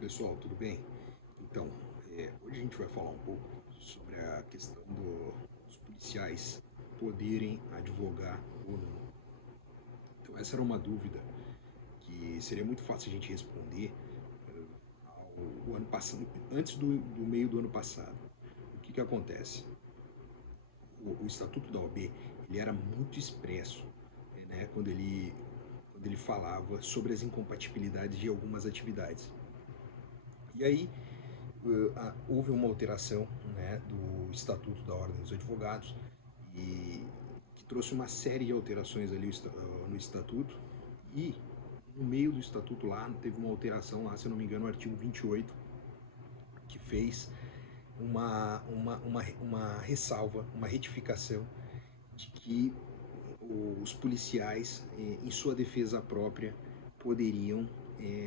Pessoal, tudo bem? Então, hoje a gente vai falar um pouco sobre a questão dos policiais poderem advogar ou não. Então, essa era uma dúvida que seria muito fácil a gente responder o ano passado, antes do meio do ano passado. O que acontece? O Estatuto da OAB ele era muito expresso, né, quando ele falava sobre as incompatibilidades de algumas atividades. E aí, houve uma alteração, né, do Estatuto da Ordem dos Advogados e que trouxe uma série de alterações ali no Estatuto e no meio do Estatuto lá teve uma alteração lá, se eu não me engano, o artigo 28, que fez uma ressalva, uma retificação de que os policiais, em sua defesa própria, poderiam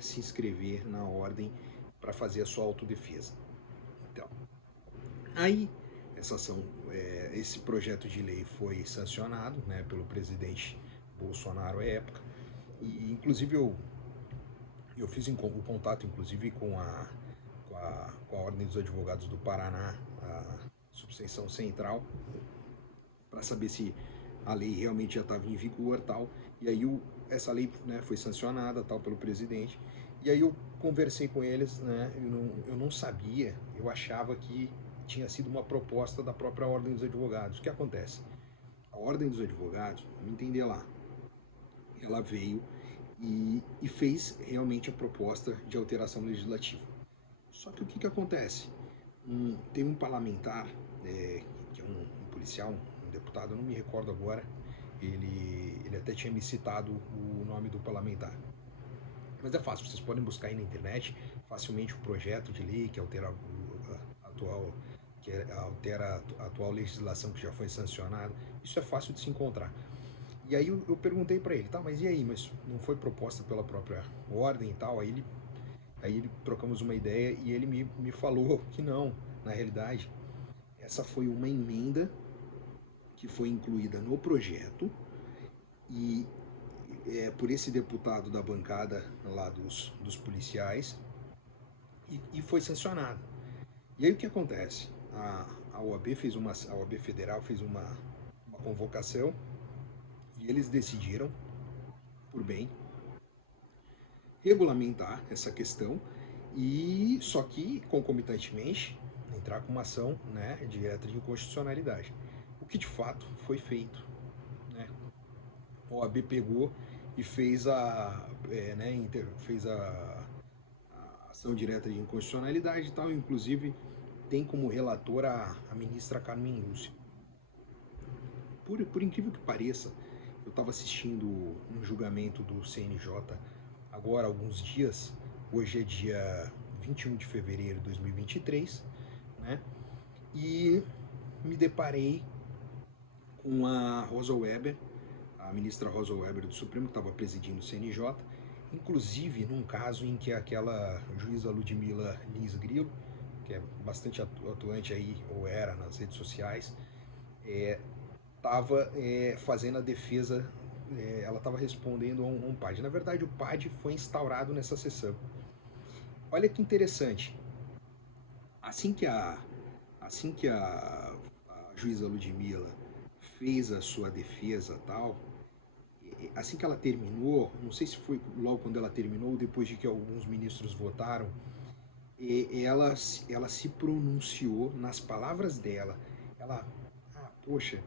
se inscrever na ordem para fazer a sua autodefesa. Então, aí, esse projeto de lei foi sancionado, né, pelo presidente Bolsonaro à época, e inclusive eu fiz o contato inclusive com a Ordem dos Advogados do Paraná, a subseção central, para saber se a lei realmente já estava em vigor tal. E aí essa lei, né, foi sancionada tal pelo presidente. E aí eu conversei com eles, né, eu não sabia, eu achava que tinha sido uma proposta da própria Ordem dos Advogados. O que acontece? A Ordem dos Advogados, vamos entender lá, ela veio e fez realmente a proposta de alteração legislativa. Só que o que acontece? Tem um parlamentar, que é um policial, um deputado, eu não me recordo agora, ele até tinha me citado o nome do parlamentar. Mas é fácil, vocês podem buscar aí na internet facilmente o projeto de lei que altera a atual, altera a atual legislação que já foi sancionada. Isso é fácil de se encontrar. E aí eu perguntei para ele, tá, mas e aí, mas não foi proposta pela própria ordem e tal? Aí trocamos uma ideia e ele me falou que não, na realidade, essa foi uma emenda que foi incluída no projeto e por esse deputado da bancada lá dos policiais e foi sancionada. E aí o que acontece? A OAB Federal fez uma convocação e eles decidiram, por bem, regulamentar essa questão e só que concomitantemente entrar com uma ação, né, direta de inconstitucionalidade. O que de fato foi feito, né? A OAB pegou e fez a ação direta de inconstitucionalidade e tal, inclusive tem como relatora a ministra Carmen Lúcia. Por incrível que pareça, eu estava assistindo um julgamento do CNJ agora há alguns dias, hoje é dia 21 de fevereiro de 2023, né? E me deparei com a Rosa Weber, a ministra Rosa Weber do Supremo, que estava presidindo o CNJ, inclusive num caso em que aquela juíza Ludmila Lins Grilo, que é bastante atuante aí, ou era nas redes sociais, estava fazendo a defesa, ela estava respondendo a um PAD. Na verdade, o PAD foi instaurado nessa sessão. Olha que interessante. Assim que a, assim que a juíza Ludmilla fez a sua defesa tal, assim que ela terminou, não sei se foi logo quando ela terminou ou depois de que alguns ministros votaram, ela se pronunciou nas palavras dela. Ela, poxa,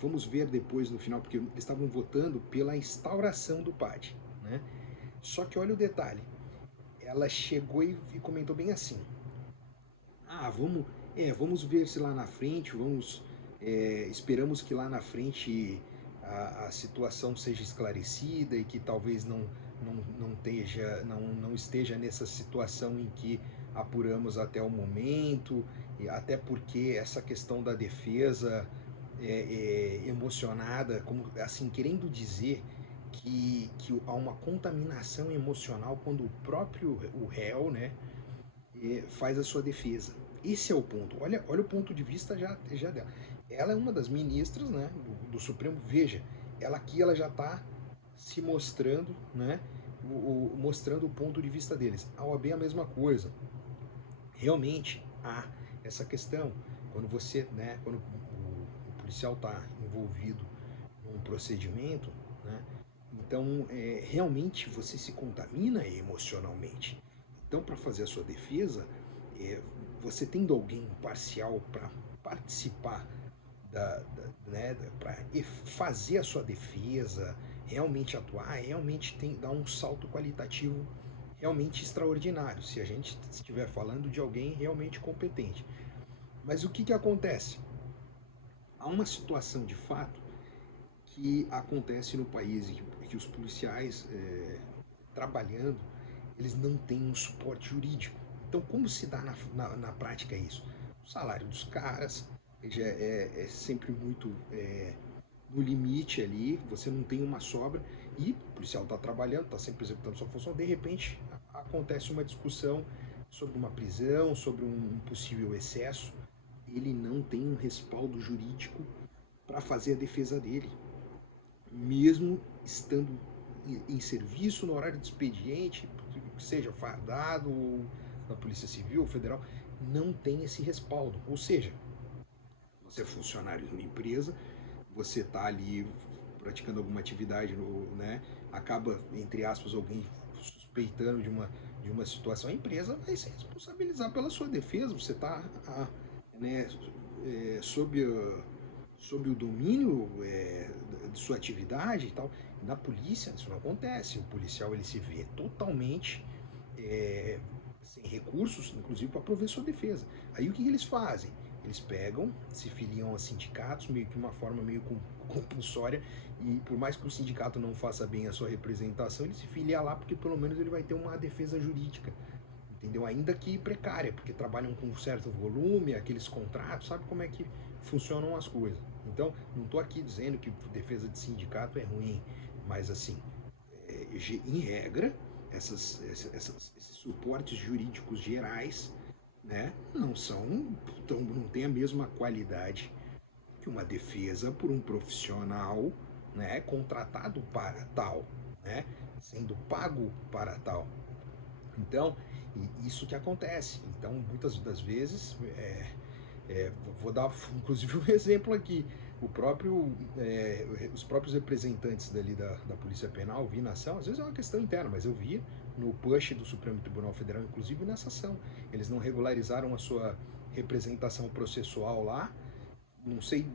vamos ver depois no final, porque eles estavam votando pela instauração do PAD, né? Só que olha o detalhe, ela chegou e comentou bem assim: vamos ver se lá na frente, esperamos que lá na frente a situação seja esclarecida e que talvez não esteja nessa situação em que apuramos até o momento, e até porque essa questão da defesa emocionada, como assim, querendo dizer que há uma contaminação emocional quando o réu, né, faz a sua defesa. Esse é o ponto. Olha o ponto de vista já dela. Ela é uma das ministras, né, do Supremo. Veja, ela aqui ela já está se mostrando, né, mostrando o ponto de vista deles. A OAB é a mesma coisa. Realmente há essa questão. Quando você, né, quando o policial está envolvido num procedimento, né, então realmente você se contamina emocionalmente. Então, para fazer a sua defesa, é, você tendo alguém imparcial para participar né, para fazer a sua defesa, realmente atuar, realmente dar um salto qualitativo realmente extraordinário, se a gente estiver falando de alguém realmente competente. Mas o que, que acontece? Há uma situação de fato que acontece no país que os policiais trabalhando, eles não têm um suporte jurídico. Então, como se dá na prática isso? O salário dos caras já é sempre muito no limite ali, você não tem uma sobra e o policial está trabalhando, está sempre executando sua função, de repente acontece uma discussão sobre uma prisão, sobre um possível excesso, ele não tem um respaldo jurídico para fazer a defesa dele, mesmo estando em serviço no horário de expediente, seja fardado ou na Polícia Civil ou Federal, não tem esse respaldo. Ou seja, você é funcionário de uma empresa, você está ali praticando alguma atividade, né, acaba, entre aspas, alguém suspeitando de uma situação, a empresa vai se responsabilizar pela sua defesa, você está né, sob, sob o domínio de sua atividade e tal. Na polícia isso não acontece, o policial ele se vê totalmente sem recursos, inclusive para prover sua defesa. Aí o que eles fazem? Eles pegam, se filiam a sindicatos, meio que uma forma meio compulsória, e por mais que o sindicato não faça bem a sua representação, ele se filia lá porque pelo menos ele vai ter uma defesa jurídica, entendeu? Ainda que precária, porque trabalham com um certo volume, aqueles contratos, sabe como é que funcionam as coisas. Então, não estou aqui dizendo que defesa de sindicato é ruim, mas assim, em regra, esses suportes jurídicos gerais, né, não são, não tem a mesma qualidade que uma defesa por um profissional, né, contratado para tal, né, sendo pago para tal. Então, isso que acontece. Então, muitas das vezes, vou dar inclusive um exemplo aqui. Os próprios representantes dali da Polícia Penal, vi na ação, às vezes é uma questão interna, mas eu vi no push do Supremo Tribunal Federal, inclusive nessa ação. Eles não regularizaram a sua representação processual lá, não sei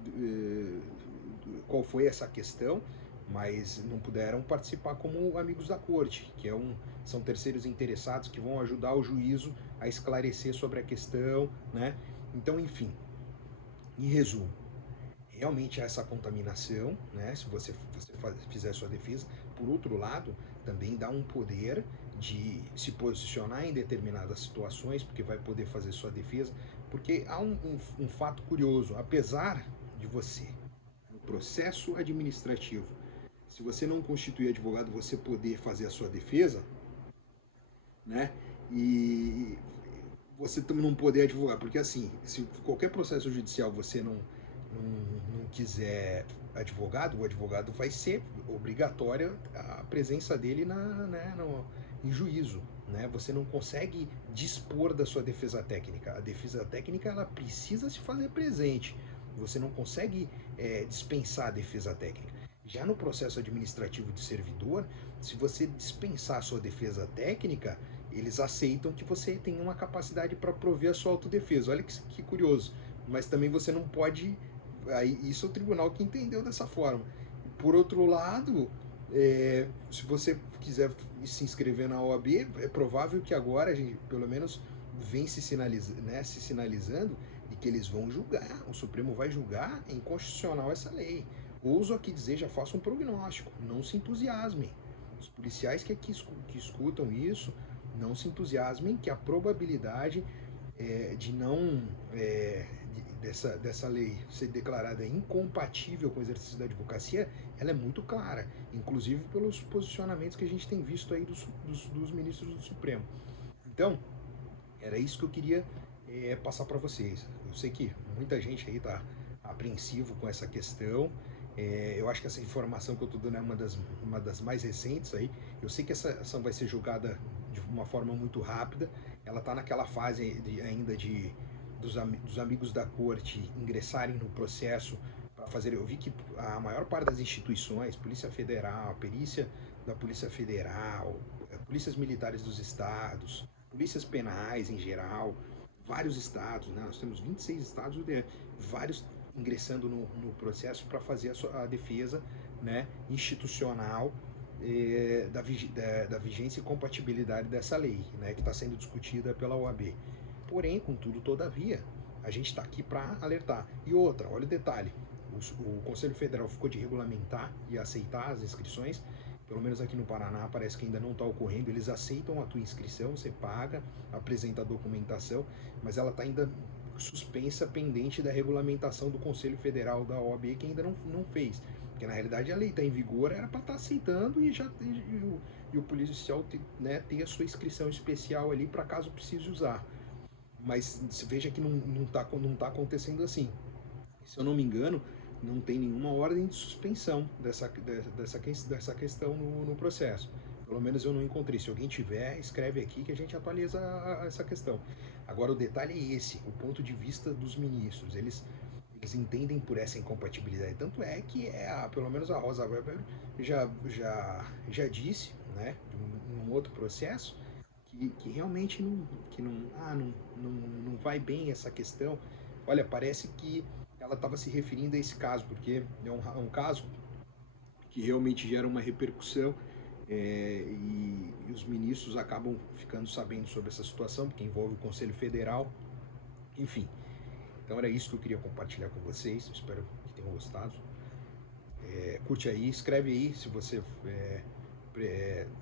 qual foi essa questão, mas não puderam participar como amigos da corte, que são terceiros interessados que vão ajudar o juízo a esclarecer sobre a questão, né? Então, enfim, em resumo, realmente há essa contaminação, né? Se você fizer sua defesa. Por outro lado, também dá um poder de se posicionar em determinadas situações, porque vai poder fazer sua defesa. Porque há um fato curioso, apesar de você, no processo administrativo, se você não constituir advogado, você poder fazer a sua defesa, né? E você não poder advogar, porque assim, se qualquer processo judicial você não quiser advogado, o advogado vai ser obrigatória a presença dele em juízo, né? Você não consegue dispor da sua defesa técnica. A defesa técnica ela precisa se fazer presente. Você não consegue dispensar a defesa técnica. Já no processo administrativo de servidor, se você dispensar a sua defesa técnica, eles aceitam que você tenha uma capacidade para prover a sua autodefesa. Olha que curioso. Mas também você não pode. Aí, isso é o tribunal que entendeu dessa forma. Por outro lado, se você quiser se inscrever na OAB, é provável que agora a gente, pelo menos, vem se sinalizando de que eles vão julgar, o Supremo vai julgar inconstitucional essa lei. Ouso aqui dizer, já faço um prognóstico, não se entusiasmem. Os policiais que escutam isso, não se entusiasmem que a probabilidade de não dessa lei ser declarada incompatível com o exercício da advocacia, ela é muito clara, inclusive pelos posicionamentos que a gente tem visto aí dos ministros do Supremo. Então, era isso que eu queria passar para vocês. Eu sei que muita gente aí está apreensivo com essa questão. Eu acho que essa informação que eu estou dando é uma das mais recentes aí. Eu sei que essa ação vai ser julgada de uma forma muito rápida, ela está naquela fase ainda dos amigos da corte ingressarem no processo para fazer. Eu vi que a maior parte das instituições, Polícia Federal, perícia da Polícia Federal, polícias militares dos estados, polícias penais em geral, vários estados, né? Nós temos 26 estados, vários ingressando no processo para fazer a defesa, né, institucional da vigência e compatibilidade dessa lei, né, que está sendo discutida pela OAB. Porém, contudo, todavia, a gente está aqui para alertar. E outra, olha o detalhe, o Conselho Federal ficou de regulamentar e aceitar as inscrições, pelo menos aqui no Paraná parece que ainda não está ocorrendo, eles aceitam a tua inscrição, você paga, apresenta a documentação, mas ela está ainda suspensa, pendente da regulamentação do Conselho Federal da OAB, que ainda não fez. Porque na realidade a lei está em vigor, era para estar aceitando e o policial né, ter a sua inscrição especial ali para caso precise usar. Mas veja que não tá acontecendo assim. Se eu não me engano, não tem nenhuma ordem de suspensão dessa questão no processo. Pelo menos eu não encontrei. Se alguém tiver, escreve aqui que a gente atualiza essa questão. Agora o detalhe é esse, o ponto de vista dos ministros. Eles entendem por essa incompatibilidade. Tanto é que pelo menos a Rosa Weber já disse, né, em um outro processo, que realmente não vai bem essa questão. Olha, parece que ela estava se referindo a esse caso, porque é um caso que realmente gera uma repercussão e os ministros acabam ficando sabendo sobre essa situação, porque envolve o Conselho Federal, enfim. Então era isso que eu queria compartilhar com vocês, espero que tenham gostado. Curte aí, escreve aí se você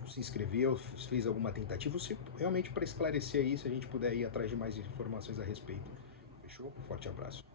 se inscreveu, fez alguma tentativa, se realmente para esclarecer aí, se a gente puder ir atrás de mais informações a respeito. Fechou? Forte abraço.